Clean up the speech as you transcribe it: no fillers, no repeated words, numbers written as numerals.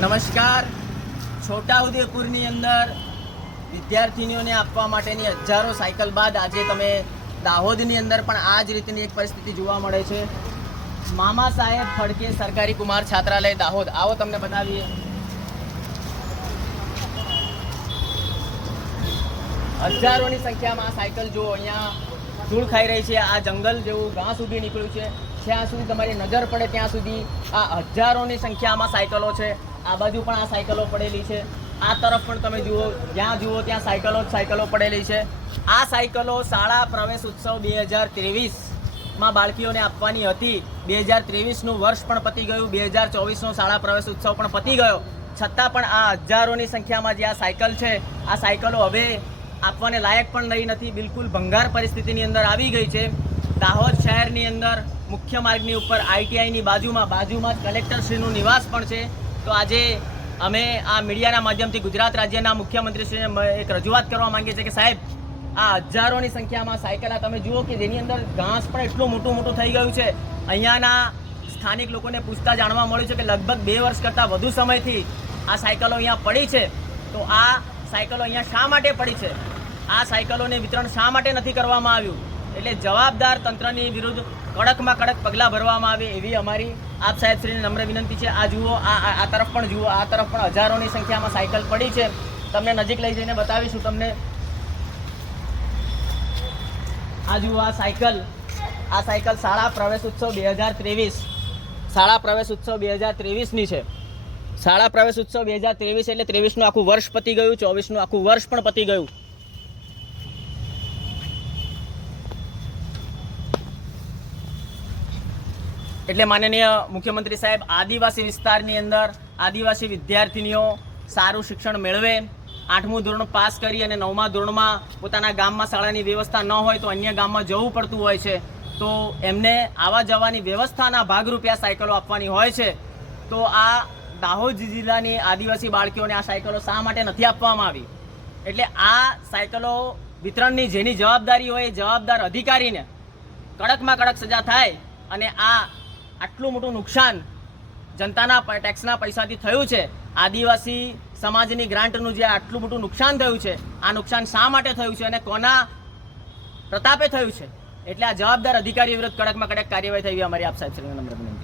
નમસ્કાર. છોટાઉદેપુરની અંદર વિદ્યાર્થીનીઓને આપવા માટેની હજારો સાયકલ બાદ આજે તમે દાહોદની અંદર પણ આ જ રીતની એક પરિસ્થિતિ જોવા મળે છે. મામા સાહેબ ફડકે સરકારી કુમાર છાત્રાલય દાહોદ, આવો તમને બતાવીએ. હજારોની સંખ્યામાં આ સાયકલ જુઓ, અહીંયા ધૂળ ખાઈ રહી છે. આ જંગલ જેવું ઘાસ સુધી નીકળ્યું છે. જ્યાં સુધી તમારી નજર પડે ત્યાં સુધી આ હજારોની સંખ્યામાં સાયકલો છે. આ બાજુ પણ આ સાયકલો પડેલી છે. આ તરફ પણ તમે જુઓ, જ્યાં જુઓ ત્યાં સાયકલો પડેલી છે. આ સાયકલો શાળા પ્રવેશ ઉત્સવ 2023માં બાળકીઓને આપવાની હતી. 2023નું વર્ષ પણ પતી ગયું, 2024નો શાળા પ્રવેશ ઉત્સવ પણ પતી ગયો. છતાં પણ આ હજારોની સંખ્યામાં જે આ સાયકલ છે, આ સાયકલો હવે આપવાને લાયક પણ નહીં નથી. બિલકુલ ભંગાર પરિસ્થિતિની અંદર આવી ગઈ છે. દાહોદ શહેરની અંદર મુખ્ય માર્ગની ઉપર ITIની બાજુમાં જ કલેક્ટરશ્રીનું નિવાસ પણ છે. તો આજે અમે આ મીડિયાના માધ્યમથી ગુજરાત રાજ્યના મુખ્યમંત્રીશ્રીને એક રજૂઆત કરવા માંગીએ છીએ કે સાહેબ, આ હજારોની સંખ્યામાં સાયકલ આ તમે જુઓ કે જેની અંદર ઘાસ પણ એટલું મોટું થઈ ગયું છે. અહીંયાના સ્થાનિક લોકોને પૂછતા જાણવા મળ્યું છે કે લગભગ 2 વર્ષ કરતાં વધુ સમયથી આ સાયકલો અહીંયા પડી છે. તો આ સાયકલો અહીંયા શા માટે પડી છે? આ સાયકલોને વિતરણ શા માટે નથી કરવામાં આવ્યું? એટલે જવાબદાર તંત્રની વિરુદ્ધ કડકમાં કડક પગલાં ભરવામાં આવે એવી અમારી આપ સાહેબશ્રીને નમ્ર વિનંતી છે. આ જુઓ, આ તરફ પણ જુઓ, આ તરફ પણ હજારોની સંખ્યામાં સાયકલ પડી છે. તમને નજીક લઈ જઈને બતાવીશું તમને. આ જુઓ, આ સાયકલ શાળા પ્રવેશ ઉત્સવ 2023ની છે. શાળા પ્રવેશ ઉત્સવ 2023 એટલે 23નું આખું વર્ષ પતી ગયું, 24નું આખું વર્ષ પણ પતી ગયું. એટલે માનનીય મુખ્યમંત્રી સાહેબ, આદિવાસી વિસ્તારની અંદર આદિવાસી વિદ્યાર્થીનીઓ સારું શિક્ષણ મેળવે, 8મું ધોરણ પાસ કરી અને 9મા ધોરણમાં પોતાના ગામમાં શાળાની વ્યવસ્થા ન હોય તો અન્ય ગામમાં જવું પડતું હોય છે. તો એમને આવવા જવાની વ્યવસ્થાના ભાગરૂપે આ સાયકલો આપવાની હોય છે. તો આ દાહોદ જિલ્લાની આદિવાસી બાળકીઓને આ સાયકલો શા માટે નથી આપવામાં આવી? એટલે આ સાયકલો વિતરણની જેની જવાબદારી હોય એ જવાબદાર અધિકારીને કડકમાં કડક સજા થાય. અને આટલું મોટું નુકસાન જનતાના ટેક્સના પૈસાથી થયું છે, આદિવાસી સમાજની ગ્રાન્ટનું જે આટલું મોટું નુકસાન થયું છે, આ નુકસાન શા માટે થયું છે અને કોના પ્રતાપે થયું છે? એટલે આ જવાબદાર અધિકારી વિરુદ્ધ કડકમાં કડક કાર્યવાહી થઈ અમારી આપ સાહેબ શ્રીને નમ્ર વિનંતી.